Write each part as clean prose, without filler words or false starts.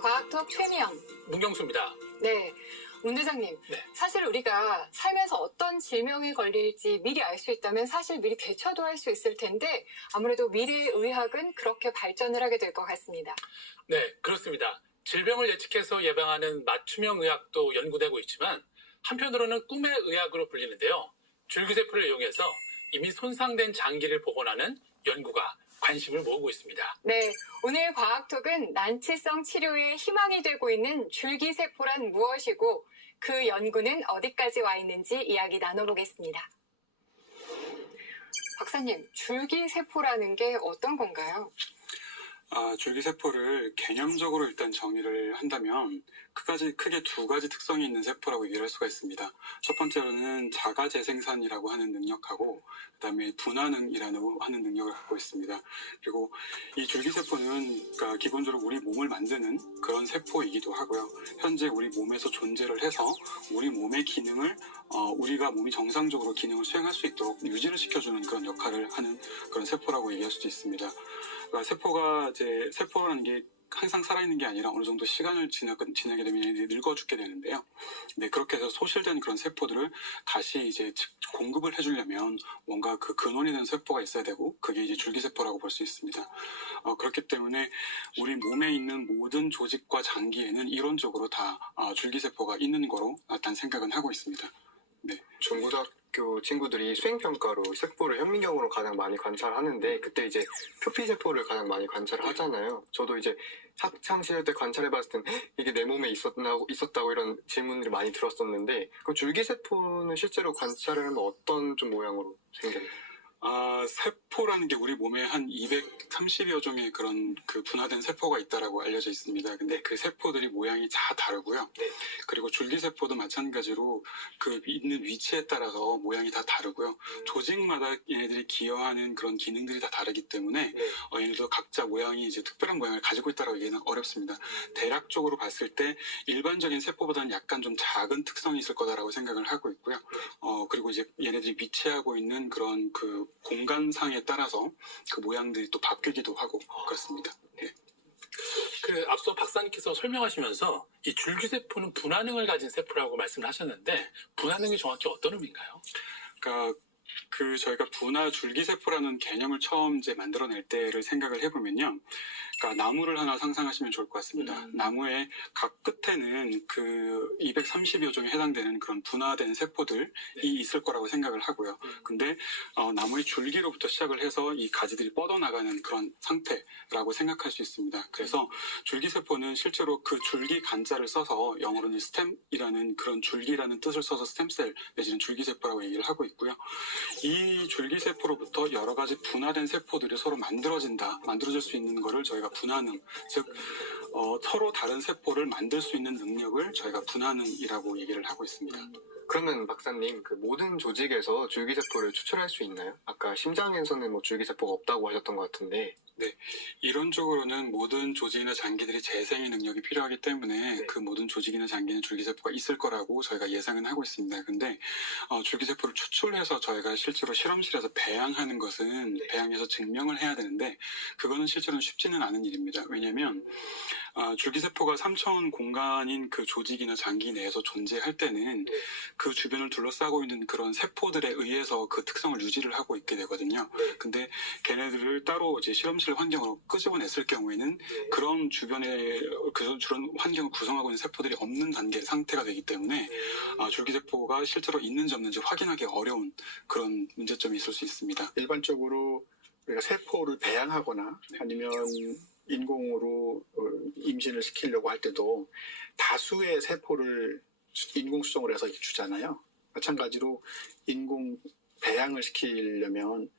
과학톡 최미영. 문경수입니다. 네. 문대장님, 네. 사실 우리가 살면서 어떤 질병에 걸릴지 미리 알 수 있다면 사실 미리 대처도 할 수 있을 텐데 아무래도 미래의 의학은 그렇게 발전을 하게 될 것 같습니다. 네, 그렇습니다. 질병을 예측해서 예방하는 맞춤형 의학도 연구되고 있지만 한편으로는 꿈의 의학으로 불리는데요. 줄기세포를 이용해서 이미 손상된 장기를 복원하는 연구가 관심을 모으고 있습니다. 네, 오늘 과학톡은 난치성 치료에 희망이 되고 있는 줄기세포란 무엇이고 그 연구는 어디까지 와 있는지 이야기 나눠보겠습니다. 박사님, 줄기세포라는 게 어떤 건가요? 줄기세포를 개념적으로 일단 정의를 한다면 크게 두 가지 특성이 있는 세포라고 얘기를 할 수가 있습니다. 첫 번째로는 자가재생산이라고 하는 능력하고 그다음에 분화능이라는 하는 능력을 갖고 있습니다. 그리고 이 줄기세포는 기본적으로 우리 몸을 만드는 그런 세포이기도 하고요. 현재 우리 몸에서 존재를 해서 우리 몸의 기능을 우리가 몸이 정상적으로 기능을 수행할 수 있도록 유지를 시켜주는 그런 역할을 하는 그런 세포라고 얘기할 수도 있습니다. 그러니까 세포라는 게 항상 살아있는 게 아니라 어느 정도 시간을 지나게 되면 늙어 죽게 되는데요. 네, 그렇게 해서 소실된 그런 세포들을 다시 이제 공급을 해주려면 뭔가 그 근원이 되는 세포가 있어야 되고 그게 이제 줄기세포라고 볼 수 있습니다. 그렇기 때문에 우리 몸에 있는 모든 조직과 장기에는 이론적으로 다 줄기세포가 있는 거로 일단 생각은 하고 있습니다. 네. 중고등학교 친구들이 수행평가로 세포를 현미경으로 가장 많이 관찰하는데 그때 이제 표피세포를 가장 많이 관찰을 하잖아요. 저도 이제 학창시절 때 관찰해봤을 땐 이게 내 몸에 있었다고 이런 질문들을 많이 들었었는데 그럼 줄기세포는 실제로 관찰을 하면 어떤 좀 모양으로 생겨요? 세포라는 게 우리 몸에 한 230여 종의 그런 분화된 세포가 있다라고 알려져 있습니다. 근데 그 세포들이 모양이 다 다르고요. 네. 그리고 줄기세포도 마찬가지로 그 있는 위치에 따라서 모양이 다 다르고요. 조직마다 얘네들이 기여하는 그런 기능들이 다 다르기 때문에 얘네도 각자 모양이 이제 특별한 모양을 가지고 있다라고 얘기는 어렵습니다. 대략적으로 봤을 때 일반적인 세포보다는 약간 좀 작은 특성이 있을 거다라고 생각을 하고 있고요. 그리고 이제 얘네들이 위치하고 있는 그런 그 공간상에 따라서 그 모양들이 또 바뀌기도 하고 그렇습니다. 네. 앞서 박사님께서 설명하시면서 이 줄기세포는 분화능을 가진 세포라고 말씀을 하셨는데 분화능이 정확히 어떤 의미인가요? 그러니까 저희가 줄기세포라는 개념을 처음 이제 만들어낼 때를 생각을 해보면요. 그러니까 나무를 하나 상상하시면 좋을 것 같습니다. 나무의 각 끝에는 그 230여 종에 해당되는 그런 분화된 세포들이 있을 거라고 생각을 하고요. 근데 나무의 줄기로부터 시작을 해서 이 가지들이 뻗어나가는 그런 상태라고 생각할 수 있습니다. 그래서 줄기세포는 실제로 그 줄기 간자를 써서 영어로는 스템이라는 그런 줄기라는 뜻을 써서 스템셀 내지는 줄기세포라고 얘기를 하고 있고요. 이 줄기세포로부터 여러 가지 분화된 세포들이 서로 만들어질 수 있는 거를 저희가 분화능, 즉 서로 다른 세포를 만들 수 있는 능력을 저희가 분화능이라고 얘기를 하고 있습니다. 그러면 박사님 그 모든 조직에서 줄기세포를 추출할 수 있나요? 아까 심장에서는 뭐 줄기세포가 없다고 하셨던 것 같은데. 네, 이론적으로는 모든 조직이나 장기들이 재생의 능력이 필요하기 때문에 그 모든 조직이나 장기는 줄기세포가 있을 거라고 저희가 예상은 하고 있습니다. 근데 줄기세포를 추출해서 저희가 실제로 실험실에서 배양하는 것은 배양해서 증명을 해야 되는데 그거는 실제로는 쉽지는 않은 일입니다. 왜냐하면 줄기세포가 3차원 공간인 그 조직이나 장기 내에서 존재할 때는 그 주변을 둘러싸고 있는 그런 세포들에 의해서 그 특성을 유지를 하고 있게 되거든요. 근데 걔네들을 따로 이제 실험실 환경으로 끄집어냈을 경우에는 그런 주변에 그런 환경을 구성하고 있는 세포들이 없는 상태가 되기 때문에 줄기세포가 실제로 있는지 없는지 확인하기 어려운 그런 문제점이 있을 수 있습니다. 일반적으로 우리가 세포를 배양하거나 아니면 인공으로 임신을 시키려고 할 때도 다수의 세포를 인공 수정을 해서 주잖아요. 마찬가지로 인공 배양을 시키려면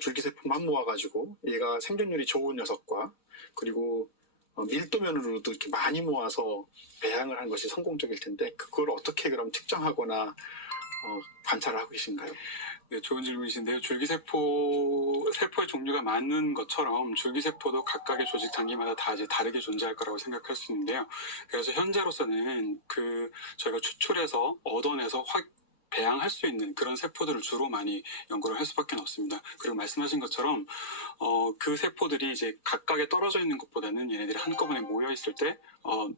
줄기세포만 모아가지고 얘가 생존율이 좋은 녀석과 그리고 밀도면으로도 이렇게 많이 모아서 배양을 하는 것이 성공적일 텐데 그걸 어떻게 그럼 특정하거나 관찰을 하고 계신가요? 네, 좋은 질문이신데요. 세포의 종류가 많은 것처럼 줄기세포도 각각의 조직 장기마다 다 이제 다르게 존재할 거라고 생각할 수 있는데요. 그래서 현재로서는 저희가 추출해서 얻어내서 배양할 수 있는 그런 세포들을 주로 많이 연구를 할 수밖에 없습니다. 그리고 말씀하신 것처럼 그 세포들이 이제 각각에 떨어져 있는 것보다는 얘네들이 한꺼번에 모여 있을 때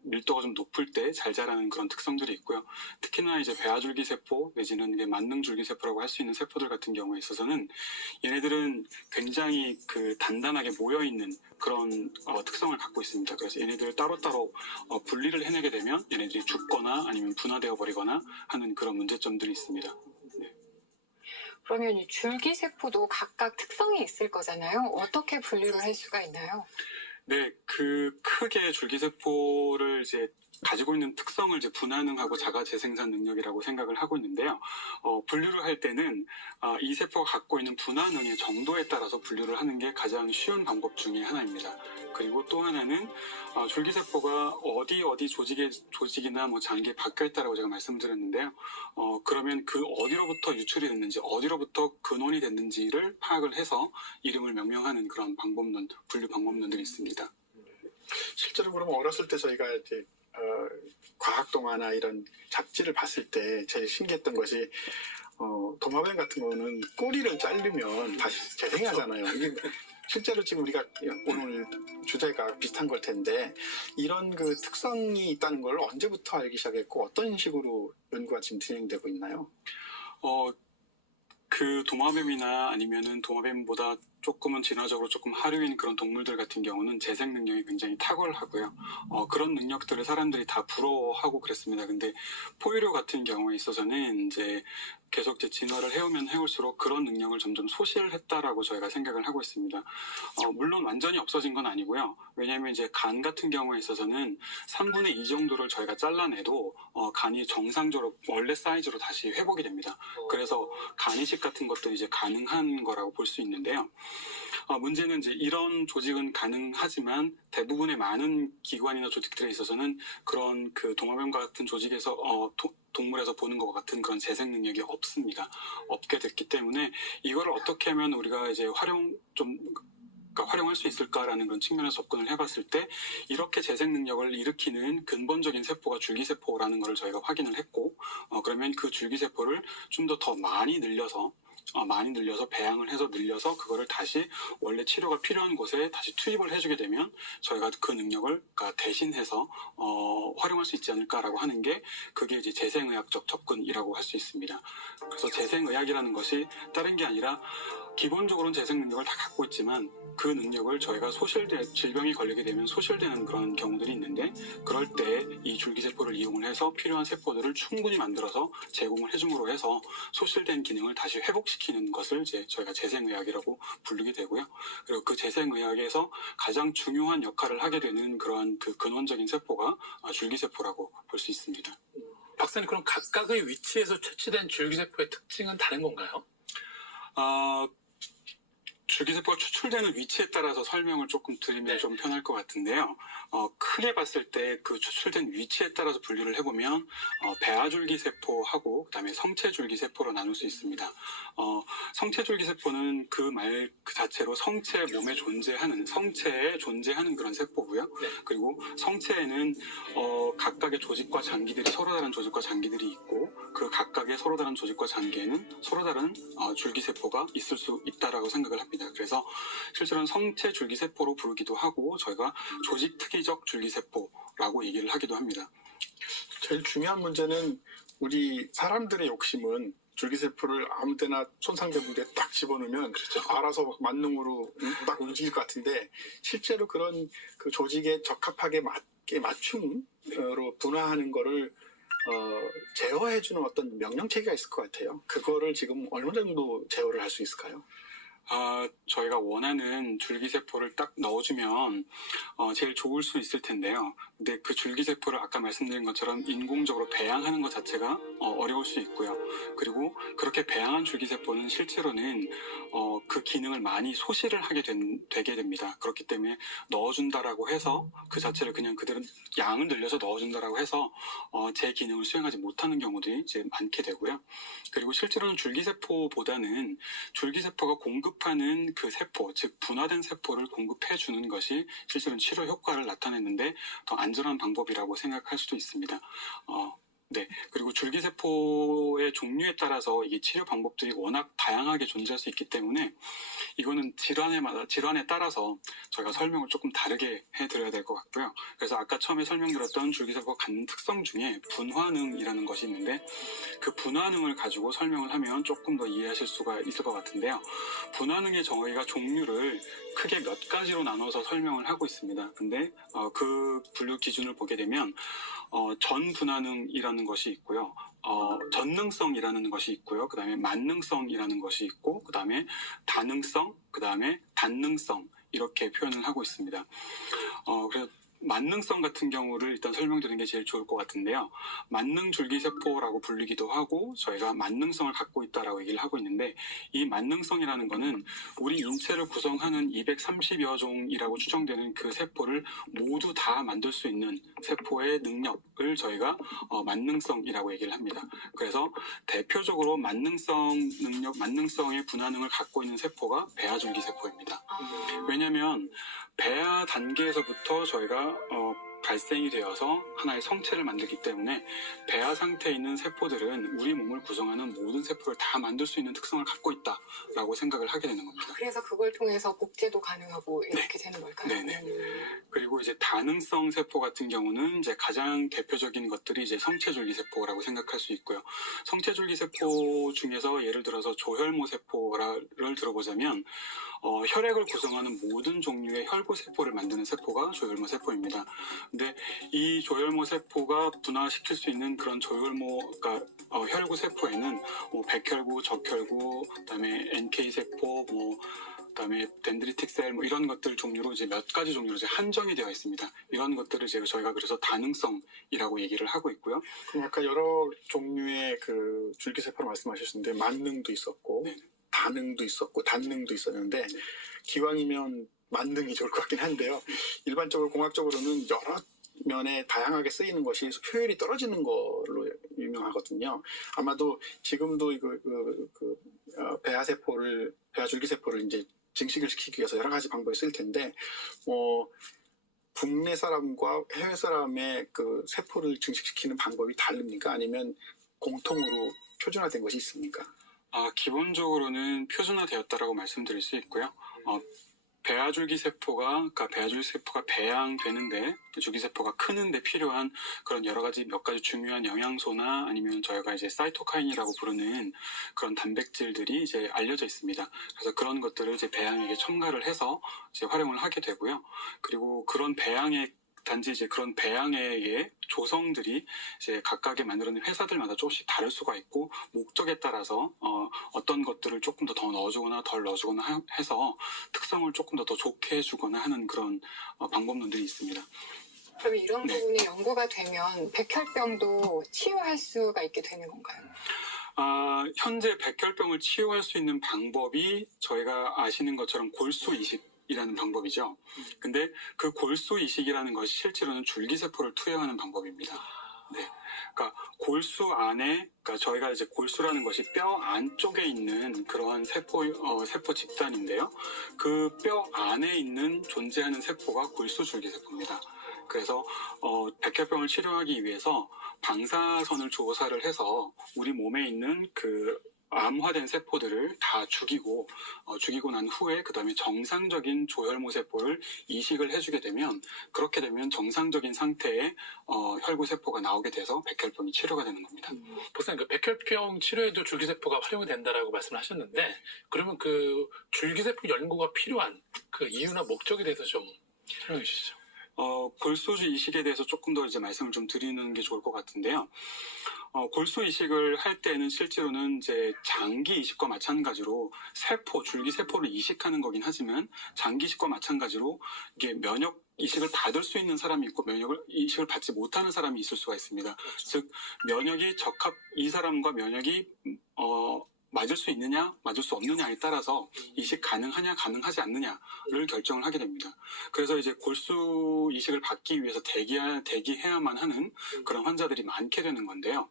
밀도가 좀 높을 때 잘 자라는 그런 특성들이 있고요. 특히나 이제 배아줄기세포 내지는 이게 만능줄기세포라고 할 수 있는 세포들 같은 경우에 있어서는 얘네들은 굉장히 단단하게 모여 있는 그런 특성을 갖고 있습니다. 그래서 얘네들을 따로따로 분리를 해내게 되면 얘네들이 죽거나 아니면 분화되어 버리거나 하는 그런 문제점들이 있습니다. 그러면 이 줄기세포도 각각 특성이 있을 거잖아요. 어떻게 분류를 할 수가 있나요? 네, 크게 줄기세포를 이제 가지고 있는 특성을 이제 분화능하고 자가 재생산 능력이라고 생각을 하고 있는데요. 분류를 할 때는 이 세포가 갖고 있는 분화능의 정도에 따라서 분류를 하는 게 가장 쉬운 방법 중에 하나입니다. 그리고 또 하나는 줄기세포가 어디 조직이나 뭐 장기에 박혀 있다라고 제가 말씀드렸는데요. 그러면 그 어디로부터 유출이 됐는지, 어디로부터 근원이 됐는지를 파악을 해서 이름을 명명하는 그런 분류 방법론들이 있습니다. 실제로 그러면 어렸을 때 저희가 이제 과학 동화나 이런 잡지를 봤을 때 제일 신기했던 것이 도마뱀 같은 거는 꼬리를 자르면 다시 재생하잖아요. 이게 실제로 지금 우리가 오늘 주제가 비슷한 걸 텐데 이런 특성이 있다는 걸 언제부터 알기 시작했고 어떤 식으로 연구가 지금 진행되고 있나요? 도마뱀이나 아니면은 도마뱀보다 조금은 진화적으로 조금 하류인 그런 동물들 같은 경우는 재생 능력이 굉장히 탁월하고요. 그런 능력들을 사람들이 다 부러워하고 그랬습니다. 근데 포유류 같은 경우에 있어서는 이제 계속 이제 진화를 해오면 해올수록 그런 능력을 점점 소실했다라고 저희가 생각을 하고 있습니다. 물론 완전히 없어진 건 아니고요. 왜냐하면 이제 간 같은 경우에 있어서는 3분의 2 정도를 저희가 잘라내도 간이 정상적으로 원래 사이즈로 다시 회복이 됩니다. 그래서 간 이식 같은 것도 이제 가능한 거라고 볼 수 있는데요. 문제는 이제 이런 조직은 가능하지만 대부분의 많은 기관이나 조직들에 있어서는 그런 도마뱀과 같은 조직에서 동물에서 보는 것과 같은 그런 재생 능력이 없습니다. 없게 됐기 때문에 이걸 어떻게 하면 우리가 이제 활용할 수 있을까라는 그런 측면에서 접근을 해봤을 때 이렇게 재생 능력을 일으키는 근본적인 세포가 줄기세포라는 걸 저희가 확인을 했고 그러면 그 줄기세포를 좀 더 많이 늘려서 배양을 해서 늘려서 그거를 다시 원래 치료가 필요한 곳에 다시 투입을 해주게 되면 저희가 그 능력을 대신해서 활용할 수 있지 않을까라고 하는 게 그게 이제 재생의학적 접근이라고 할 수 있습니다. 그래서 재생의학이라는 것이 다른 게 아니라 기본적으로는 재생 능력을 다 갖고 있지만 그 능력을 저희가 질병이 걸리게 되면 소실되는 그런 경우들이 있는데 그럴 때 이 줄기세포를 이용을 해서 필요한 세포들을 충분히 만들어서 제공을 해줌으로 해서 소실된 기능을 다시 회복시키는 것을 이제 저희가 재생의학이라고 부르게 되고요. 그리고 그 재생의학에서 가장 중요한 역할을 하게 되는 그러한 근원적인 세포가 줄기세포라고 볼 수 있습니다. 박사님, 그럼 각각의 위치에서 채취된 줄기세포의 특징은 다른 건가요? 줄기세포가 추출되는 위치에 따라서 설명을 조금 드리면 좀 편할 것 같은데요. 크게 봤을 때 그 추출된 위치에 따라서 분류를 해보면 배아줄기세포하고 그다음에 성체줄기세포로 나눌 수 있습니다. 성체줄기세포는 그 말 그 자체로 성체 몸에 성체에 존재하는 그런 세포고요. 그리고 성체에는 각각의 조직과 장기들이 서로 다른 조직과 장기들이 있고 그 각각의 서로 다른 조직과 장기에는 서로 다른 줄기세포가 있을 수 있다라고 생각을 합니다. 그래서 실제로는 성체 줄기세포로 부르기도 하고 저희가 조직 특이적 줄기세포라고 얘기를 하기도 합니다. 제일 중요한 문제는 우리 사람들의 욕심은 줄기세포를 아무 때나 손상된 부위에 딱 집어넣으면 알아서 막 만능으로 딱 움직일 것 같은데 실제로 그런 조직에 적합하게 맞게 맞춤으로 분화하는 거를 제어해주는 어떤 명령체계가 있을 것 같아요. 그거를 지금 어느 정도 제어를 할 수 있을까요? 저희가 원하는 줄기세포를 딱 넣어주면 제일 좋을 수 있을 텐데요. 근데 그 줄기세포를 아까 말씀드린 것처럼 인공적으로 배양하는 것 자체가 어려울 수 있고요. 그리고 그렇게 배양한 줄기세포는 실제로는 그 기능을 많이 소실을 하게 되게 됩니다. 그렇기 때문에 넣어준다라고 해서 그 자체를 그냥 그대로 양을 늘려서 넣어준다라고 해서 제 기능을 수행하지 못하는 경우들이 이제 많게 되고요. 그리고 실제로는 줄기세포보다는 줄기세포가 공급하는 그 세포, 즉 분화된 세포를 공급해 주는 것이 실제로는 치료 효과를 나타내는데 더 안전한 방법이라고 생각할 수도 있습니다. 네. 그리고 줄기세포의 종류에 따라서 이 치료 방법들이 워낙 다양하게 존재할 수 있기 때문에 이거는 질환에 따라서 저희가 설명을 조금 다르게 해드려야 될 것 같고요. 그래서 아까 처음에 설명드렸던 줄기세포가 갖는 특성 중에 분화능이라는 것이 있는데 그 분화능을 가지고 설명을 하면 조금 더 이해하실 수가 있을 것 같은데요. 분화능의 저희가 종류를 크게 몇 가지로 나눠서 설명을 하고 있습니다. 근데 그 분류 기준을 보게 되면 전분화능이라는 것이 있고요. 전능성이라는 것이 있고요. 그 다음에 만능성이라는 것이 있고, 그 다음에 다능성, 그 다음에 단능성, 이렇게 표현을 하고 있습니다. 그래서 만능성 같은 경우를 일단 설명드리는 게 제일 좋을 것 같은데요. 만능 줄기세포라고 불리기도 하고 저희가 만능성을 갖고 있다라고 얘기를 하고 있는데 이 만능성이라는 거는 우리 인체를 구성하는 230여 종이라고 추정되는 그 세포를 모두 다 만들 수 있는 세포의 능력을 저희가 만능성이라고 얘기를 합니다. 그래서 대표적으로 만능성의 분화능을 갖고 있는 세포가 배아줄기세포입니다. 왜냐하면 배아 단계에서부터 저희가 발생이 되어서 하나의 성체를 만들기 때문에 배아 상태에 있는 세포들은 우리 몸을 구성하는 모든 세포를 다 만들 수 있는 특성을 갖고 있다라고 생각을 하게 되는 겁니다. 그래서 그걸 통해서 복제도 가능하고 이렇게 되는 걸까요? 네네. 그리고 이제 다능성 세포 같은 경우는 이제 가장 대표적인 것들이 이제 성체줄기세포라고 생각할 수 있고요. 성체줄기세포 중에서 예를 들어서 조혈모 세포를 들어보자면 혈액을 구성하는 모든 종류의 혈구 세포를 만드는 세포가 조혈모 세포입니다. 근데 이 조혈모 세포가 분화시킬 수 있는 그런 그러니까 혈구 세포에는 백혈구, 적혈구, 그다음에 NK 세포, 그다음에 덴드리틱 셀 이런 것들 종류로 이제 몇 가지 종류로 이제 한정이 되어 있습니다. 이런 것들을 저희가 그래서 다능성이라고 얘기를 하고 있고요. 그럼 아까 여러 종류의 그 줄기세포를 말씀하셨는데 만능도 있었고 네. 다능도 있었고 단능도 있었는데 기왕이면 만능이 좋을 것 같긴 한데요. 일반적으로 공학적으로는 여러 면에 다양하게 쓰이는 것이 효율이 떨어지는 걸로 유명하거든요. 아마도 지금도 배아줄기세포를 이제 증식을 시키기 위해서 여러 가지 방법이 쓸 텐데, 국내 사람과 해외 사람의 그 세포를 증식시키는 방법이 다릅니까? 아니면 공통으로 표준화된 것이 있습니까? 기본적으로는 표준화되었다라고 말씀드릴 수 있고요. 배아줄기세포가 배양되는데 줄기세포가 크는데 필요한 그런 여러 가지 몇 가지 중요한 영양소나 아니면 저희가 이제 사이토카인이라고 부르는 그런 단백질들이 이제 알려져 있습니다. 그래서 그런 것들을 이제 배양액에 첨가를 해서 이제 활용을 하게 되고요. 그리고 그런 단지 이제 그런 배양액의 조성들이 이제 각각의 만들어낸 회사들마다 조금씩 다를 수가 있고 목적에 따라서 어떤 것들을 조금 더 넣어주거나 덜 넣어주거나 해서 특성을 조금 더 좋게 해주거나 하는 그런 방법론들이 있습니다. 그럼 이런 네. 부분이 연구가 되면 백혈병도 치유할 수가 있게 되는 건가요? 현재 백혈병을 치유할 수 있는 방법이 저희가 아시는 것처럼 골수 이식이라는 방법이죠. 근데 그 골수 이식이라는 것이 실제로는 줄기세포를 투여하는 방법입니다. 네. 그러니까 골수 안에, 저희가 이제 골수라는 것이 뼈 안쪽에 있는 그러한 세포 집단인데요. 그 뼈 안에 존재하는 세포가 골수 줄기세포입니다. 그래서 백혈병을 치료하기 위해서 방사선을 조사를 해서 우리 몸에 있는 그 암화된 세포들을 다 죽이고 난 후에 그 다음에 정상적인 조혈모 세포를 이식을 해주게 되면 그렇게 되면 정상적인 상태의 혈구 세포가 나오게 돼서 백혈병이 치료가 되는 겁니다. 박사님, 그 백혈병 치료에도 줄기세포가 활용이 된다라고 말씀을 하셨는데 그러면 그 줄기세포 연구가 필요한 그 이유나 목적에 대해서 좀 설명해 주시죠. 골수주 이식에 대해서 조금 더 이제 말씀을 좀 드리는 게 좋을 것 같은데요. 골수 이식을 할 때는 실제로는 이제 장기 이식과 마찬가지로 줄기세포를 이식하는 거긴 하지만 장기 이식과 마찬가지로 이게 면역 이식을 받을 수 있는 사람이 있고 이식을 받지 못하는 사람이 있을 수가 있습니다. 즉 면역이 이 사람과 면역이 맞을 수 있느냐, 맞을 수 없느냐에 따라서 이식 가능하냐, 가능하지 않느냐를 결정을 하게 됩니다. 그래서 이제 골수 이식을 받기 위해서 대기해야만 하는 그런 환자들이 많게 되는 건데요.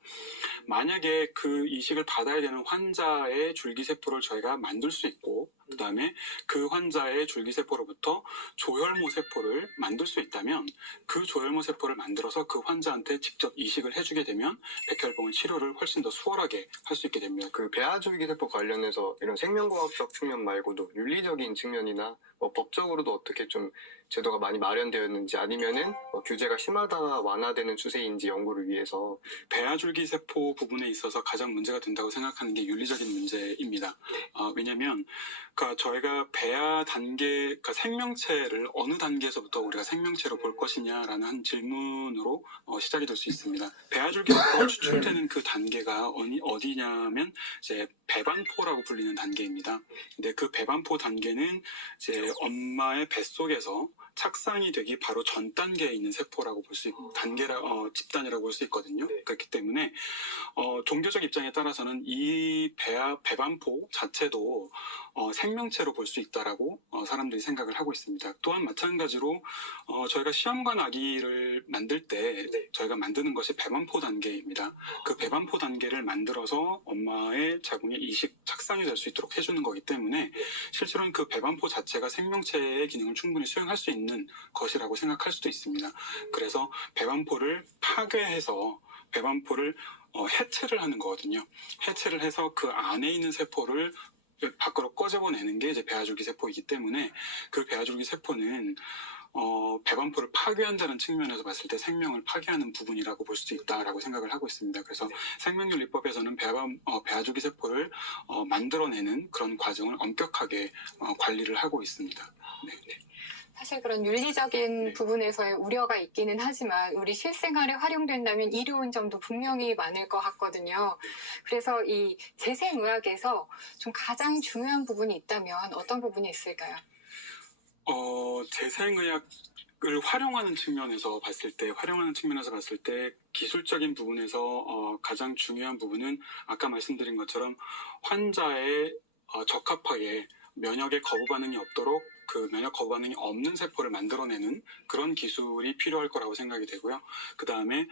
만약에 그 이식을 받아야 되는 환자의 줄기세포를 저희가 만들 수 있고, 그 다음에 그 환자의 줄기세포로부터 조혈모세포를 만들 수 있다면 그 조혈모세포를 만들어서 그 환자한테 직접 이식을 해주게 되면 백혈병의 치료를 훨씬 더 수월하게 할 수 있게 됩니다. 그 배아줄기세포 관련해서 이런 생명과학적 측면 말고도 윤리적인 측면이나 법적으로도 어떻게 좀 제도가 많이 마련되었는지 아니면은 규제가 심하다가 완화되는 추세인지 연구를 위해서. 배아줄기세포 부분에 있어서 가장 문제가 된다고 생각하는 게 윤리적인 문제입니다. 왜냐하면 저희가 배아 단계, 생명체를 어느 단계에서부터 우리가 생명체로 볼 것이냐라는 한 질문으로 시작이 될 수 있습니다. 배아줄기세포가 추출되는 그 단계가 어디냐면 이제 배반포라고 불리는 단계입니다. 근데 그 배반포 단계는 이제 엄마의 뱃속에서 착상이 되기 바로 전 단계에 있는 세포라고 볼 수 있고 집단이라고 볼 수 있거든요. 그렇기 때문에 종교적 입장에 따라서는 이 배반포 자체도 생명체로 볼 수 있다라고 사람들이 생각을 하고 있습니다. 또한 마찬가지로 저희가 시험관 아기를 만들 때 저희가 만드는 것이 배반포 단계입니다. 그 배반포 단계를 만들어서 엄마의 자궁에 착상이 될 수 있도록 해주는 거기 때문에 실제로는 그 배반포 자체가 생명체의 기능을 충분히 수행할 수 있는 것이라고 생각할 수도 있습니다. 그래서 배반포를 파괴해서 배반포를 해체를 하는 거거든요. 해체를 해서 그 안에 있는 세포를 밖으로 꺼져내는 게 이제 배아줄기 세포이기 때문에 그 배아줄기 세포는 배반포를 파괴한다는 측면에서 봤을 때 생명을 파괴하는 부분이라고 볼 수 있다라고 생각을 하고 있습니다. 그래서 생명윤리법에서는 배아줄기 세포를 만들어내는 그런 과정을 엄격하게 관리를 하고 있습니다. 네. 사실 그런 윤리적인 부분에서의 우려가 있기는 하지만 우리 실생활에 활용된다면 이로운 점도 분명히 많을 것 같거든요. 그래서 이 재생의학에서 좀 가장 중요한 부분이 있다면 어떤 부분이 있을까요? 재생의학을 활용하는 측면에서 봤을 때 기술적인 부분에서 가장 중요한 부분은 아까 말씀드린 것처럼 환자의 적합하게 면역의 거부 반응이 없도록 그 면역 거부 반응이 없는 세포를 만들어내는 그런 기술이 필요할 거라고 생각이 되고요. 그 다음에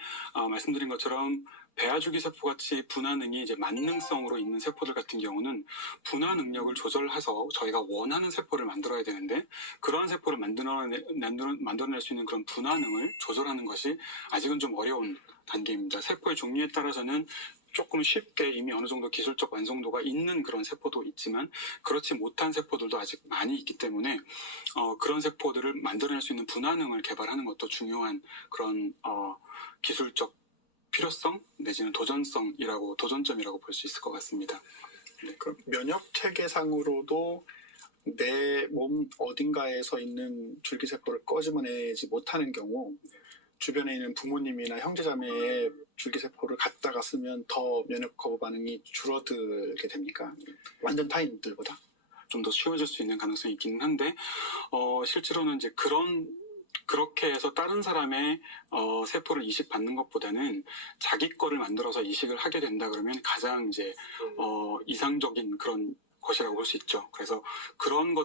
말씀드린 것처럼 배아줄기 세포 같이 분화능이 이제 만능성으로 있는 세포들 같은 경우는 분화 능력을 조절해서 저희가 원하는 세포를 만들어야 되는데 그러한 세포를 만들어낼 수 있는 그런 분화능을 조절하는 것이 아직은 좀 어려운 단계입니다. 세포의 종류에 따라서는 조금 쉽게 이미 어느 정도 기술적 완성도가 있는 그런 세포도 있지만 그렇지 못한 세포들도 아직 많이 있기 때문에 그런 세포들을 만들어낼 수 있는 분화능을 개발하는 것도 중요한 그런 기술적 필요성 내지는 도전점이라고 볼 수 있을 것 같습니다. 네. 그 면역 체계상으로도 내 몸 어딘가에서 있는 줄기세포를 꺼집어내지 못하는 경우 주변에 있는 부모님이나 형제자매의 줄기세포를 갖다가 쓰면 더 면역 거부 반응이 줄어들게 됩니까? 완전 타인들보다? 좀 더 쉬워질 수 있는 가능성이 있기는 한데 실제로는 이제 그렇게 해서 다른 사람의 세포를 이식받는 것보다는 자기 거를 만들어서 이식을 하게 된다 그러면 가장 이제 이상적인 그런 것이라고 볼 수 있죠. 그래서 그런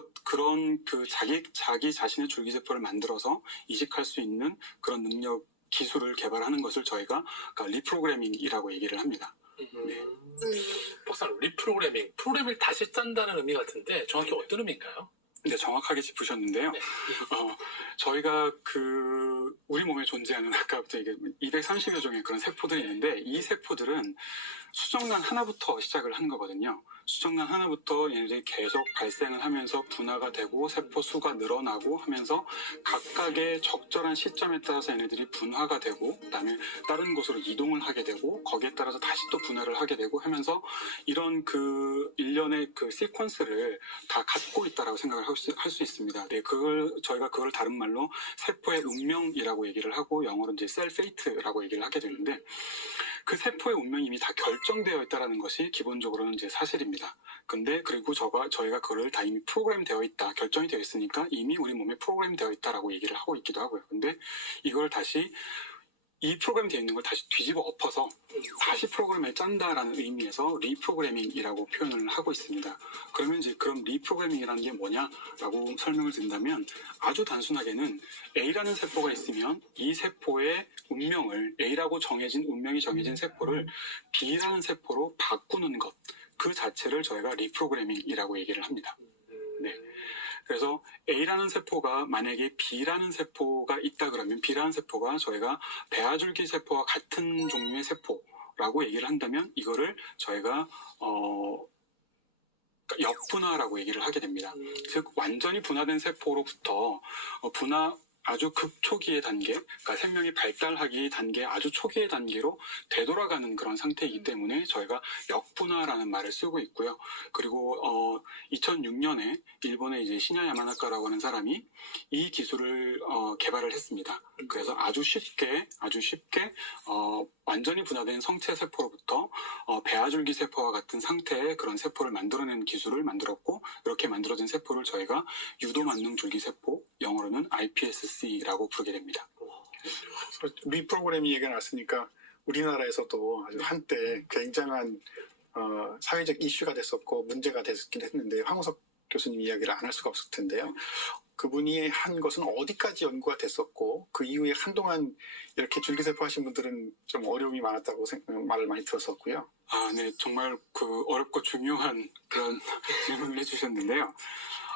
자기 자신의 줄기세포를 만들어서 이식할 수 있는 그런 기술을 개발하는 것을 저희가 리프로그래밍이라고 얘기를 합니다. 네. 박사님, 프로그래밍을 다시 짠다는 의미 같은데 정확히 어떤 의미인가요? 네, 정확하게 짚으셨는데요. 네. 저희가 우리 몸에 존재하는 아까부터 230여 종의 그런 세포들이 있는데 이 세포들은 수정란 하나부터 시작을 한 거거든요. 수정란 하나부터 얘네들이 계속 발생을 하면서 분화가 되고 세포 수가 늘어나고 하면서 각각의 적절한 시점에 따라서 얘네들이 분화가 되고 그다음에 다른 곳으로 이동을 하게 되고 거기에 따라서 다시 또 분화를 하게 되고 하면서 이런 일련의 그 시퀀스를 다 갖고 있다라고 생각을 할 수 있습니다. 네, 저희가 그걸 다른 말로 세포의 운명이라고 얘기를 하고 영어로 이제 셀 페이트라고 얘기를 하게 되는데 그 세포의 운명이 이미 다 결정되어 있다는 것이 기본적으로는 이제 사실입니다. 근데 그리고 저희가 그걸 다 이미 프로그램 되어 있다, 결정이 되어 있으니까 이미 우리 몸에 프로그램 되어 있다라고 얘기를 하고 있기도 하고요. 근데 이걸 다시 이 프로그램 되어 있는 걸 다시 뒤집어 엎어서 다시 프로그램을 짠다라는 의미에서 리프로그래밍이라고 표현을 하고 있습니다. 그러면 이제 그럼 리프로그래밍이라는 게 뭐냐라고 설명을 드린다면 아주 단순하게는 A라는 세포가 있으면 이 세포의 운명을 A라고 운명이 정해진 세포를 B라는 세포로 바꾸는 것, 그 자체를 저희가 리프로그래밍이라고 얘기를 합니다. 네. 그래서 A라는 세포가 만약에 B라는 세포가 있다 그러면 B라는 세포가 저희가 배아줄기 세포와 같은 종류의 세포라고 얘기를 한다면 이거를 저희가 역분화라고 얘기를 하게 됩니다. 즉 완전히 분화된 세포로부터 아주 극초기의 단계, 그러니까 생명이 발달하기 단계 아주 초기의 단계로 되돌아가는 그런 상태이기 때문에 저희가 역분화라는 말을 쓰고 있고요. 그리고 2006년에 일본의 이제 시냐 야마나카라고 하는 사람이 이 기술을 개발을 했습니다. 그래서 아주 쉽게 완전히 분화된 성체 세포로부터 배아줄기 세포와 같은 상태의 그런 세포를 만들어내는 기술을 만들었고 이렇게 만들어진 세포를 저희가 유도만능 줄기 세포, 영어로는 iPSC라고 부르게 됩니다. 리프로그래밍 얘기가 나왔으니까 우리나라에서도 아주 한때 굉장한 사회적 이슈가 됐었고 문제가 됐긴 했는데 황우석 교수님 이야기를 안 할 수가 없을 텐데요. 그분이 한 것은 어디까지 연구가 됐었고 그 이후에 한동안 이렇게 줄기세포 하신 분들은 좀 어려움이 많았다고 말을 많이 들었었고요. 아, 네, 정말 어렵고 중요한 그런 질문을 해주셨는데요.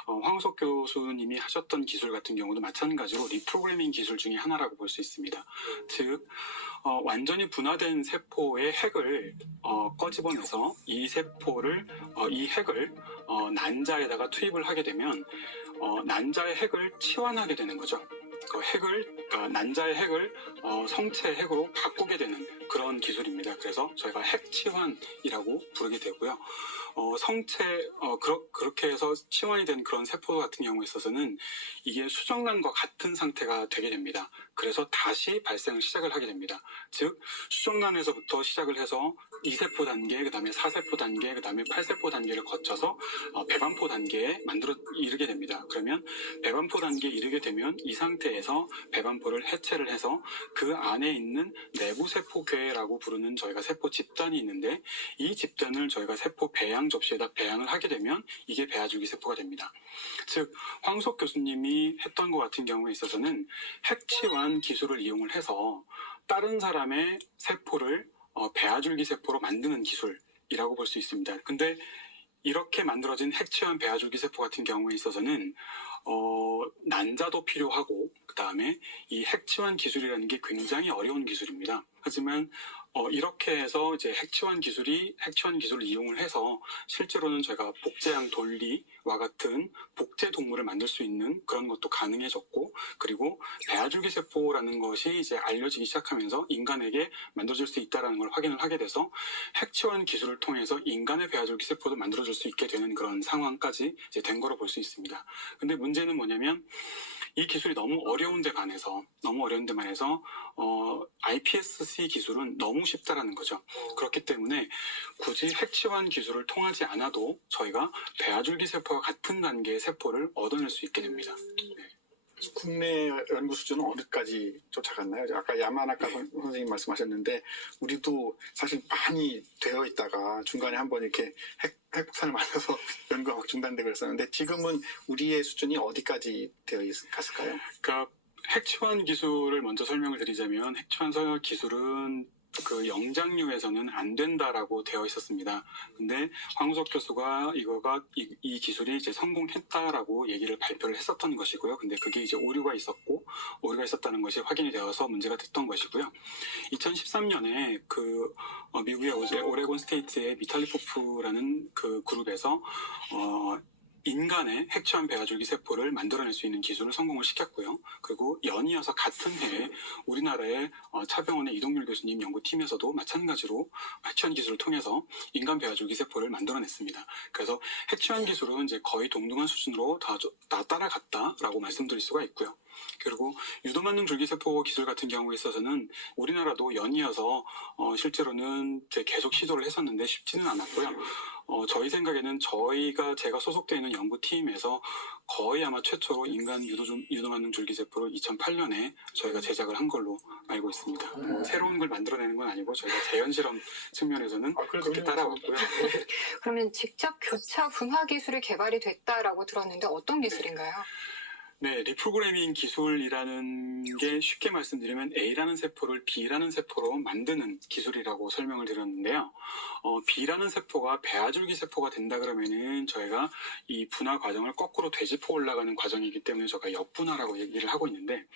황우석 교수님이 하셨던 기술 같은 경우도 마찬가지로 리프로그래밍 기술 중에 하나라고 볼 수 있습니다. 즉 완전히 분화된 세포의 핵을 꺼집어내서 이 핵을 난자에다가 투입을 하게 되면 난자의 핵을 치환하게 되는 거죠. 그러니까 난자의 핵을 성체의 핵으로 바꾸게 되는 그런 기술입니다. 그래서 저희가 핵치환이라고 부르게 되고요. 그렇게 해서 치환이 된 그런 세포 같은 경우에 있어서는 이게 수정란과 같은 상태가 되게 됩니다. 그래서 다시 발생을 시작을 하게 됩니다. 즉 수정란에서부터 시작을 해서 2세포 단계, 그 다음에 4세포 단계, 그 다음에 8세포 단계를 거쳐서 배반포 단계에 이르게 됩니다. 그러면 배반포 단계에 이르게 되면 이 상태에서 배반포를 해체를 해서 그 안에 있는 내부세포괴라고 부르는 저희가 세포 집단이 있는데 이 집단을 저희가 세포 배양 접시에다 배양을 하게 되면 이게 배아줄기 세포가 됩니다. 즉 황우석 교수님이 했던 것 같은 경우에 있어서는 핵치환 기술을 이용을 해서 다른 사람의 세포를 배아줄기 세포로 만드는 기술이라고 볼 수 있습니다. 근데 이렇게 만들어진 핵치환 배아줄기 세포 같은 경우에 있어서는 난자도 필요하고 그 다음에 이 핵치환 기술이라는 게 굉장히 어려운 기술입니다. 하지만 이렇게 해서 이제 핵치환 기술을 이용을 해서 실제로는 저희가 복제양 돌리와 같은 복제 동물을 만들 수 있는 그런 것도 가능해졌고, 그리고 배아줄기 세포라는 것이 이제 알려지기 시작하면서 인간에게 만들어질 수 있다는 걸 확인을 하게 돼서 핵치환 기술을 통해서 인간의 배아줄기 세포도 만들어줄 수 있게 되는 그런 상황까지 이제 된 거로 볼 수 있습니다. 근데 문제는 뭐냐면 이 기술이 너무 어려운 데 반해서 iPSC 기술은 너무 쉽다라는 거죠. 그렇기 때문에 굳이 핵치환 기술을 통하지 않아도 저희가 배아줄기 세포와 같은 단계의 세포를 얻어낼 수 있게 됩니다. 네. 국내 연구 수준은 어디까지 쫓아갔나요? 아까 야마나카 선생님 말씀하셨는데 우리도 사실 많이 되어 있다가 중간에 한번 이렇게 핵폭탄을 맞아서 연구가 막 중단되고 그랬었는데 지금은 우리의 수준이 어디까지 되어 갔을까요? 그러니까 핵치환 기술을 먼저 설명을 드리자면 핵치환 기술은 그 영장류에서는 안 된다라고 되어 있었습니다. 근데 황우석 교수가 이 기술이 이제 성공했다라고 얘기를 발표를 했었던 것이고요. 근데 그게 이제 오류가 있었다는 것이 확인이 되어서 문제가 됐던 것이고요. 2013년에 그 미국의 오레곤 스테이트의 미탈리포프라는 그 그룹에서 인간의 핵추한 배아줄기 세포를 만들어낼 수 있는 기술을 성공을 시켰고요. 그리고 연이어서 같은 해에 우리나라의 차병원의 이동률 교수님 연구팀에서도 마찬가지로 핵추한 기술을 통해서 인간 배아줄기 세포를 만들어냈습니다. 그래서 핵추한 기술은 이제 거의 동등한 수준으로 다 따라갔다라고 말씀드릴 수가 있고요. 그리고 유도만능 줄기세포 기술 같은 경우에 있어서는 우리나라도 연이어서 실제로는 계속 시도를 했었는데 쉽지는 않았고요. 저희 생각에는 제가 소속되어 있는 연구팀에서 거의 아마 최초로 인간 유도만능 줄기세포를 2008년에 저희가 제작을 한 걸로 알고 있습니다. 새로운 걸 만들어내는 건 아니고 저희가 재현실험 측면에서는 그렇게 따라왔고요. 그러면 직접 교차 분화 기술이 개발이 됐다라고 들었는데 어떤 기술인가요? 네, 리프로그래밍 기술이라는 게 쉽게 말씀드리면 A라는 세포를 B라는 세포로 만드는 기술이라고 설명을 드렸는데요. B라는 세포가 배아줄기 세포가 된다 그러면은 저희가 이 분화 과정을 거꾸로 되짚어 올라가는 과정이기 때문에 저희가 역분화라고 얘기를 하고 있는데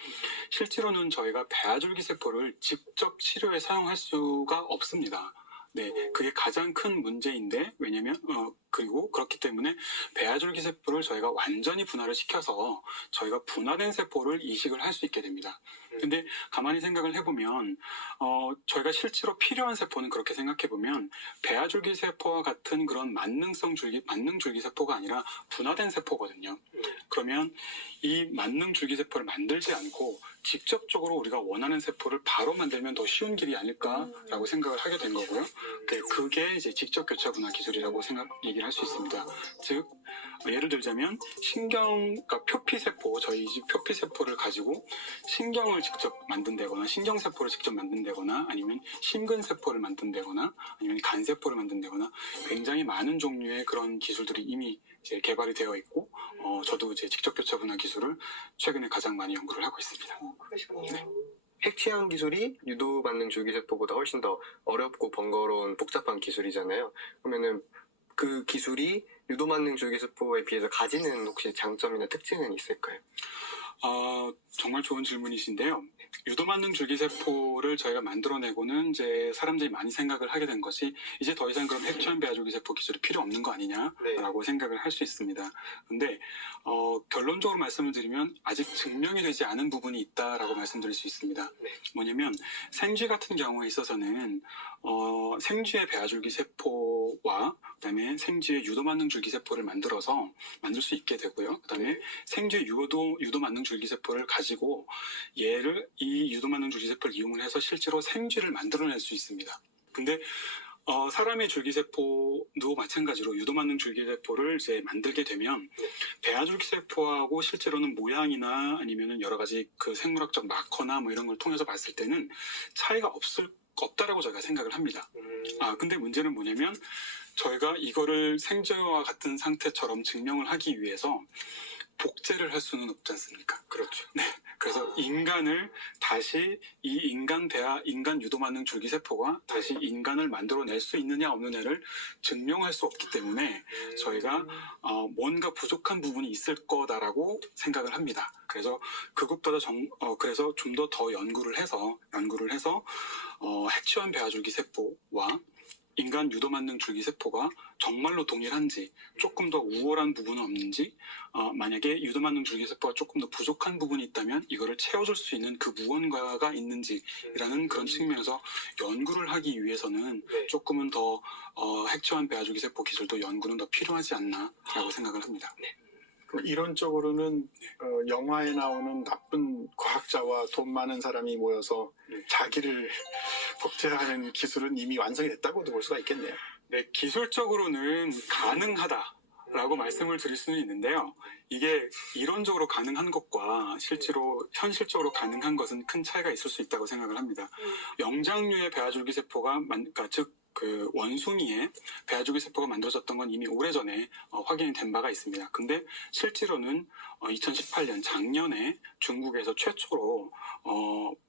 실제로는 저희가 배아줄기 세포를 직접 치료에 사용할 수가 없습니다. 네, 그게 가장 큰 문제인데 왜냐면 그리고 그렇기 때문에 배아줄기 세포를 저희가 완전히 분화를 시켜서 저희가 분화된 세포를 이식을 할 수 있게 됩니다. 근데 가만히 생각을 해보면 저희가 실제로 필요한 세포는 그렇게 생각해보면 배아줄기 세포와 같은 그런 만능 줄기 세포가 아니라 분화된 세포거든요. 그러면 이 만능 줄기 세포를 만들지 않고 직접적으로 우리가 원하는 세포를 바로 만들면 더 쉬운 길이 아닐까라고 생각을 하게 된 거고요. 그게 이제 직접 교차 분화 기술이라고 얘기를 할 수 있습니다. 즉 예를 들자면 그러니까 표피세포, 저희 집 표피세포를 가지고 신경을 직접 만든다거나 신경세포를 직접 만든다거나 아니면 심근세포를 만든다거나 아니면 간세포를 만든다거나 굉장히 많은 종류의 그런 기술들이 이미 이제 개발이 되어 있고 저도 이제 직접 교차 분화 기술을 최근에 가장 많이 연구를 하고 있습니다. 그러시군요. 네. 핵취한 기술이 유도만능 줄기세포보다 훨씬 더 어렵고 번거로운 복잡한 기술이잖아요. 그러면은 그 기술이 유도만능 줄기세포에 비해서 가지는 혹시 장점이나 특징은 있을까요? 정말 좋은 질문이신데요. 유도만능 줄기세포를 저희가 만들어내고는 이제 사람들이 많이 생각을 하게 된 것이 이제 더 이상 그럼 핵추한 배아줄기세포 기술이 필요 없는 거 아니냐라고 생각을 할 수 있습니다. 근데 결론적으로 말씀을 드리면 아직 증명이 되지 않은 부분이 있다라고 말씀드릴 수 있습니다. 뭐냐면 생쥐 같은 경우에 있어서는 생쥐의 배아줄기세포와 그다음에 생쥐의 유도만능 줄기세포를 만들어서 만들 수 있게 되고요. 그다음에 생쥐의 유도만능 줄기세포를 가지고 이 유도만능 줄기세포를 이용을 해서 실제로 생쥐를 만들어낼 수 있습니다. 근데 사람의 줄기세포도 마찬가지로 유도만능 줄기세포를 이제 만들게 되면 배아줄기세포하고 실제로는 모양이나 아니면은 여러 가지 그 생물학적 마커나 뭐 이런 걸 통해서 봤을 때는 차이가 없다라고 저희가 생각을 합니다. 근데 문제는 뭐냐면 저희가 이거를 생쥐와 같은 상태처럼 증명을 하기 위해서 복제를 할 수는 없지 않습니까? 그렇죠. 네. 그래서 인간을 다시 이 인간 유도만능 줄기세포가 다시 인간을 만들어낼 수 있느냐 없느냐를 증명할 수 없기 때문에 저희가 뭔가 부족한 부분이 있을 거다라고 생각을 합니다. 그래서 그것보다 그래서 좀 더 연구를 해서 핵추한 배아줄기세포와 인간 유도만능 줄기세포가 정말로 동일한지 조금 더 우월한 부분은 없는지 만약에 유도만능 줄기세포가 조금 더 부족한 부분이 있다면 이거를 채워줄 수 있는 그 무언가가 있는지라는 그런 측면에서 연구를 하기 위해서는 조금은 더 핵추한 배아줄기세포 기술도 연구는 더 필요하지 않나라고 생각을 합니다. 이론적으로는 영화에 나오는 나쁜 과학자와 돈 많은 사람이 모여서 자기를 복제하는 기술은 이미 완성이 됐다고도 볼 수가 있겠네요. 네, 기술적으로는 가능하다라고 말씀을 드릴 수는 있는데요. 이게 이론적으로 가능한 것과 현실적으로 가능한 것은 큰 차이가 있을 수 있다고 생각을 합니다. 영장류의 배아줄기세포가 그 원숭이의 배아줄기세포가 만들어졌던 건 이미 오래전에 확인이 된 바가 있습니다. 근데 실제로는 2018년 작년에 중국에서 최초로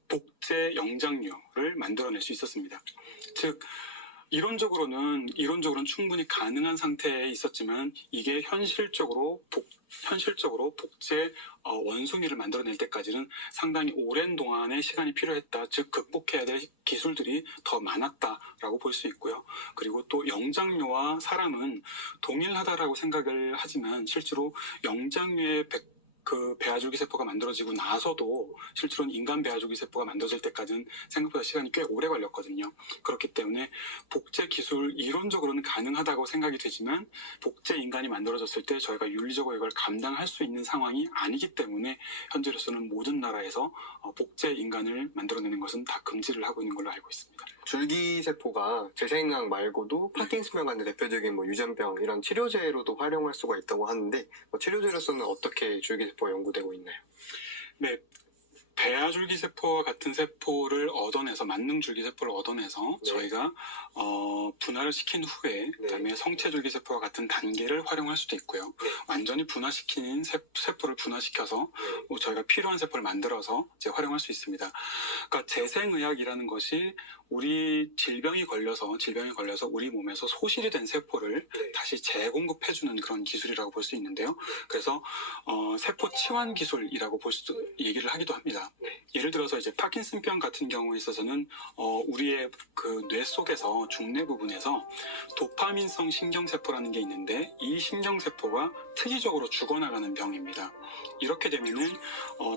복제 영장류를 만들어낼 수 있었습니다. 즉 이론적으로는 충분히 가능한 상태에 있었지만 이게 현실적으로 현실적으로 복제 원숭이를 만들어낼 때까지는 상당히 오랜 동안의 시간이 필요했다. 즉 극복해야 될 기술들이 더 많았다라고 볼 수 있고요. 그리고 또 영장류와 사람은 동일하다라고 생각을 하지만 실제로 영장류의 그 배아줄기세포가 만들어지고 나서도 실제로는 인간 배아줄기세포가 만들어질 때까지는 생각보다 시간이 꽤 오래 걸렸거든요. 그렇기 때문에 복제 기술 이론적으로는 가능하다고 생각이 되지만 복제 인간이 만들어졌을 때 저희가 윤리적으로 이걸 감당할 수 있는 상황이 아니기 때문에 현재로서는 모든 나라에서 복제 인간을 만들어내는 것은 다 금지를 하고 있는 걸로 알고 있습니다. 줄기세포가 재생학 말고도 파킨슨병 같은 대표적인 뭐 유전병 이런 치료제로도 활용할 수가 있다고 하는데 치료제로서는 어떻게 줄기세포가 연구되고 있나요? 네, 배아줄기세포와 같은 세포를 얻어내서 만능줄기세포를 얻어내서 네. 저희가 분화를 시킨 후에 그다음에 성체줄기세포와 같은 단계를 활용할 수도 있고요. 네. 완전히 분화시킨 세포를 분화시켜서 뭐 저희가 필요한 세포를 만들어서 이제 활용할 수 있습니다. 그러니까 재생의학이라는 것이 우리 질병이 걸려서 우리 몸에서 소실이 된 세포를 네. 다시 재공급해주는 그런 기술이라고 볼 수 있는데요. 그래서 세포 치환 기술이라고 얘기를 하기도 합니다. 네. 예를 들어서 이제 파킨슨병 같은 경우에 있어서는 우리의 그 뇌 속에서 중뇌 부분에서 도파민성 신경세포라는 게 있는데 이 신경세포가 특이적으로 죽어나가는 병입니다. 이렇게 되면은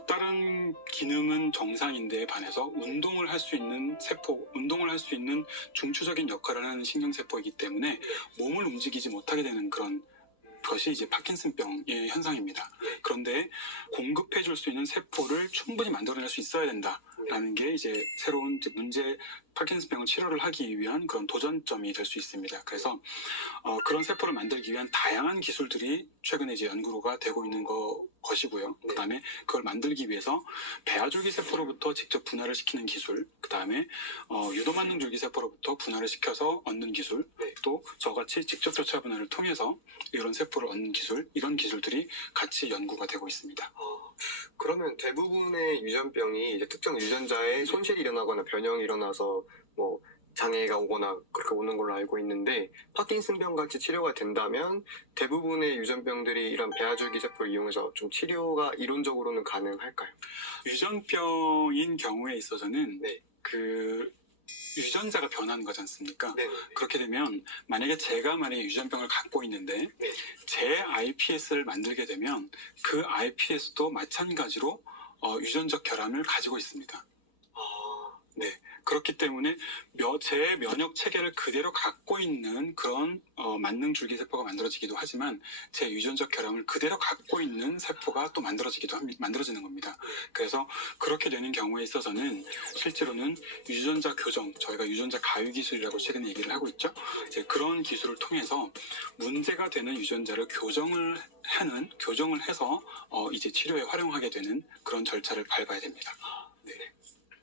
다른 기능은 정상인데에 반해서 운동을 할 수 있는 중추적인 역할을 하는 신경세포이기 때문에 몸을 움직이지 못하게 되는 그런 것이 이제 파킨슨병의 현상입니다. 그런데 공급해 줄 수 있는 세포를 충분히 만들어낼 수 있어야 된다라는 게 이제 새로운 이제 파킨슨병을 치료를 하기 위한 그런 도전점이 될 수 있습니다. 그래서 그런 세포를 만들기 위한 다양한 기술들이 최근에 이제 연구가 되고 있는 것이고요. 그다음에 그걸 만들기 위해서 배아줄기 세포로부터 직접 분화를 시키는 기술, 그다음에 유도만능줄기 세포로부터 분화를 시켜서 얻는 기술, 또 저같이 직접 교차 분화를 통해서 이런 세포를 얻는 기술, 이런 기술들이 같이 연구가 되고 있습니다. 그러면 대부분의 유전병이 이제 특정 유전자에 손실이 일어나거나 변형이 일어나서 뭐 장애가 오거나 그렇게 오는 걸로 알고 있는데 파킨슨병 같이 치료가 된다면 대부분의 유전병들이 이런 배아줄기 세포를 이용해서 좀 치료가 이론적으로는 가능할까요? 유전병인 경우에 있어서는 네. 그 유전자가 변하는 거지 않습니까? 네. 그렇게 되면 만약에 유전병을 갖고 있는데 네. 제 iPS를 만들게 되면 그 iPS도 마찬가지로 유전적 결함을 가지고 있습니다. 네. 그렇기 때문에 제 면역 체계를 그대로 갖고 있는 그런 만능줄기세포가 만들어지기도 하지만 제 유전적 결함을 그대로 갖고 있는 세포가 또 만들어지는 겁니다. 그래서 그렇게 되는 경우에 있어서는 실제로는 유전자 교정, 저희가 유전자 가위 기술이라고 최근에 얘기를 하고 있죠. 이제 그런 기술을 통해서 문제가 되는 유전자를 교정을 해서 이제 치료에 활용하게 되는 그런 절차를 밟아야 됩니다.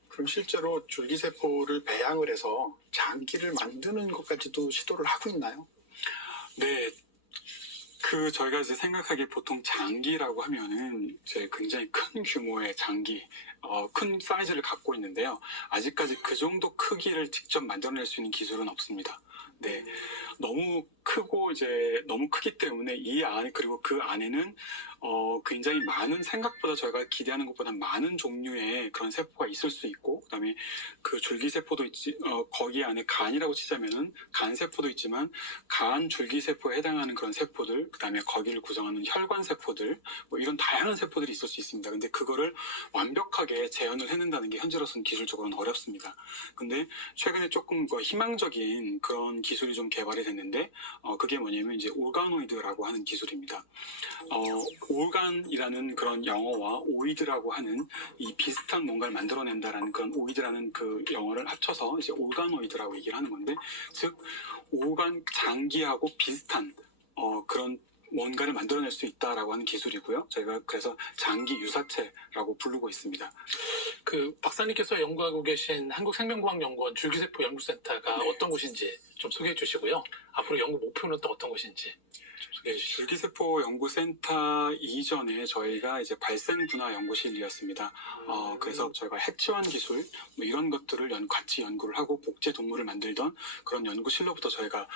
그럼 실제로 줄기세포를 배양을 해서 장기를 만드는 것까지도 시도를 하고 있나요? 네. 저희가 이제 생각하기에 보통 장기라고 하면은 이제 굉장히 큰 규모의 장기, 큰 사이즈를 갖고 있는데요. 아직까지 그 정도 크기를 직접 만들어낼 수 있는 기술은 없습니다. 네. 너무 크기 때문에 그리고 그 안에는 굉장히 많은, 생각보다 저희가 기대하는 것보다 많은 종류의 그런 세포가 있을 수 있고, 그다음에 그 줄기세포도 거기 안에 간이라고 치자면은 간세포도 있지만 간 줄기세포에 해당하는 그런 세포들, 그다음에 거기를 구성하는 혈관세포들, 뭐 이런 다양한 세포들이 있을 수 있습니다. 근데 그거를 완벽하게 재현을 해낸다는 게 현재로서는 기술적으로는 어렵습니다. 근데 최근에 조금 희망적인 그런 기술이 좀 개발이 됐는데, 그게 뭐냐면 이제 오가노이드라고 하는 기술입니다. 올간이라는 그런 영어와 오이드라고 하는 이 비슷한 뭔가를 만들어낸다라는 그런 오이드라는 그 영어를 합쳐서 이제 올가노이드라고 얘기를 하는 건데, 즉 올간 장기하고 비슷한 그런 뭔가를 만들어낼 수 있다라고 하는 기술이고요. 저희가 그래서 장기 유사체라고 부르고 있습니다. 그 박사님께서 연구하고 계신 한국생명과학연구원 줄기세포 연구센터가 어떤 곳인지 좀 소개해 주시고요. 앞으로 연구 목표는 또 어떤 곳인지 좀 소개해 주시죠. 줄기세포 연구센터 이전에 저희가 이제 발생분화 연구실이었습니다. 그래서 저희가 핵치환 기술 뭐 이런 것들을 같이 연구를 하고 복제 동물을 만들던 그런 연구실로부터 저희가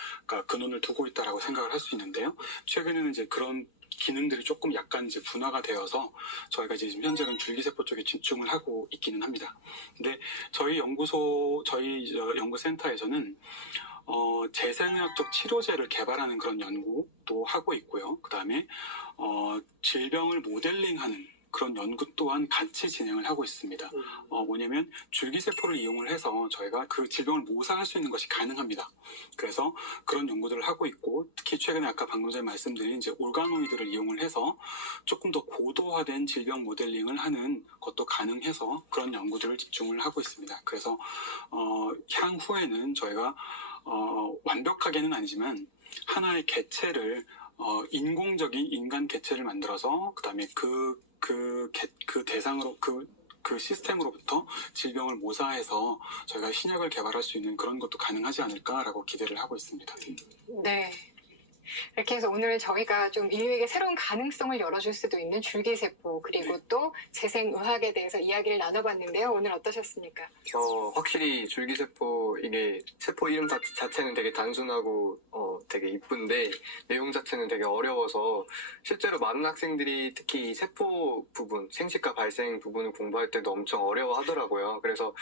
근원을 두고 있다라고 생각을 할 수 있는데요. 최근에는 이제 그런 기능들이 조금 약간 이제 분화가 되어서 저희가 이제 지금 현재는 줄기세포 쪽에 집중을 하고 있기는 합니다. 근데 저희 연구센터에서는 재생의학적 치료제를 개발하는 그런 연구도 하고 있고요. 그 다음에 질병을 모델링하는 그런 연구 또한 같이 진행을 하고 있습니다. 뭐냐면 줄기세포를 이용을 해서 저희가 그 질병을 모사할 수 있는 것이 가능합니다. 그래서 그런 연구들을 하고 있고, 특히 최근에 아까 방금 전에 말씀드린 이제 올가노이드를 이용을 해서 조금 더 고도화된 질병 모델링을 하는 것도 가능해서 그런 연구들을 집중을 하고 있습니다. 그래서 향후에는 저희가 완벽하게는 아니지만 하나의 개체를 인공적인 인간 개체를 만들어서 그다음에 그 대상으로 그 시스템으로부터 질병을 모사해서 저희가 신약을 개발할 수 있는 그런 것도 가능하지 않을까라고 기대를 하고 있습니다. 네. 이렇게 해서 오늘 저희가 좀 인류에게 새로운 가능성을 열어줄 수도 있는 줄기세포 그리고 또 재생의학에 대해서 이야기를 나눠봤는데요. 오늘 어떠셨습니까? 확실히 줄기세포 이게 세포 이름 자체는 되게 단순하고 되게 이쁜데 내용 자체는 되게 어려워서 실제로 많은 학생들이 특히 이 세포 부분, 생식과 발생 부분을 공부할 때도 엄청 어려워하더라고요. 그래서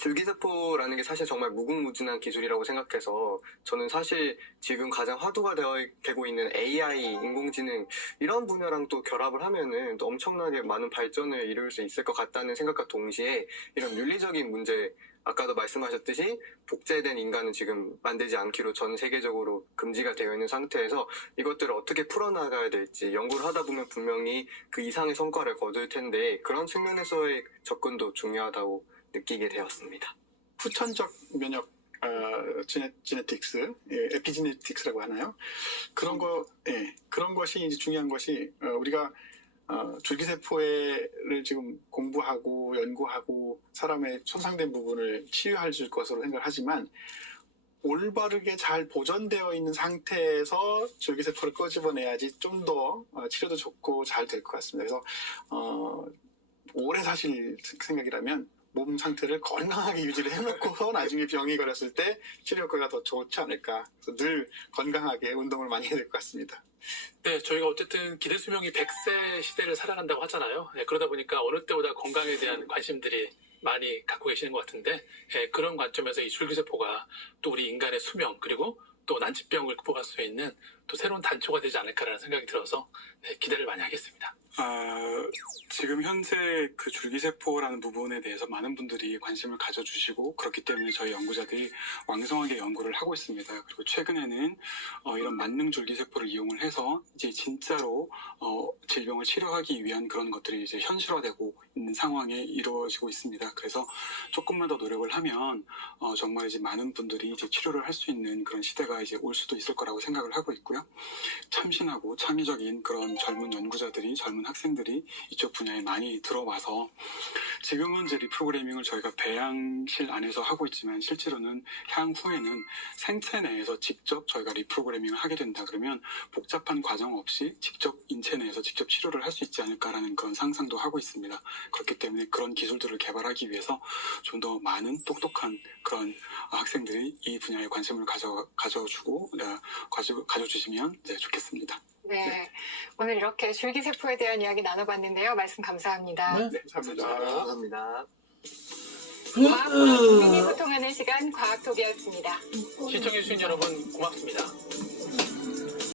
줄기세포라는 게 사실 정말 무궁무진한 기술이라고 생각해서 저는 사실 지금 가장 화두가 되고 있는 AI, 인공지능 이런 분야랑 또 결합을 하면은 또 엄청나게 많은 발전을 이룰 수 있을 것 같다는 생각과 동시에 이런 윤리적인 문제, 아까도 말씀하셨듯이 복제된 인간은 지금 만들지 않기로 전 세계적으로 금지가 되어 있는 상태에서 이것들을 어떻게 풀어나가야 될지 연구를 하다 보면 분명히 그 이상의 성과를 거둘 텐데 그런 측면에서의 접근도 중요하다고 느끼게 되었습니다. 후천적 면역 지네틱스, 에피지네틱스라고 하나요? 그런 것이 이제 중요한 것이 우리가 줄기세포를 지금 공부하고 연구하고 사람의 손상된 부분을 치유할 것으로 생각을 하지만 올바르게 잘 보존되어 있는 상태에서 줄기세포를 끄집어내야지 좀 더 치료도 좋고 잘 될 것 같습니다. 그래서 오래 사실 생각이라면 몸 상태를 건강하게 유지를 해놓고서 나중에 병이 걸렸을 때 치료 효과가 더 좋지 않을까. 그래서 늘 건강하게 운동을 많이 해야 될 것 같습니다. 네, 저희가 어쨌든 기대 수명이 100세 시대를 살아간다고 하잖아요. 네, 그러다 보니까 어느 때보다 건강에 대한 관심들이 많이 갖고 계시는 것 같은데 그런 관점에서 이 줄기세포가 또 우리 인간의 수명 그리고 또 난치병을 극복할 수 있는 또 새로운 단초가 되지 않을까라는 생각이 들어서 기대를 많이 하겠습니다. 지금 현재 그 줄기세포라는 부분에 대해서 많은 분들이 관심을 가져주시고 그렇기 때문에 저희 연구자들이 왕성하게 연구를 하고 있습니다. 그리고 최근에는 이런 만능 줄기세포를 이용을 해서 이제 진짜로 질병을 치료하기 위한 그런 것들이 이제 현실화되고 있는 상황에 이루어지고 있습니다. 그래서 조금만 더 노력을 하면 정말 이제 많은 분들이 이제 치료를 할 수 있는 그런 시대가 이제 올 수도 있을 거라고 생각을 하고 있고요. 참신하고 창의적인 그런 젊은 연구자들이 젊은 학생들이 이쪽 분야에 많이 들어와서 지금은 이제 리프로그래밍을 저희가 배양실 안에서 하고 있지만 실제로는 향후에는 생체 내에서 직접 저희가 리프로그래밍을 하게 된다 그러면 복잡한 과정 없이 직접 인체 내에서 직접 치료를 할 수 있지 않을까라는 그런 상상도 하고 있습니다. 그렇기 때문에 그런 기술들을 개발하기 위해서 좀 더 많은 똑똑한 그런 학생들이 이 분야에 관심을 가져주시면 좋겠습니다. 네, 오늘 이렇게 줄기세포에 대한 이야기 나눠봤는데요. 말씀 감사합니다. 네, 감사합니다. 감사합니다. 과학과 국민이 소통하는 시간 과학톡이었습니다. 시청해주신 여러분 고맙습니다.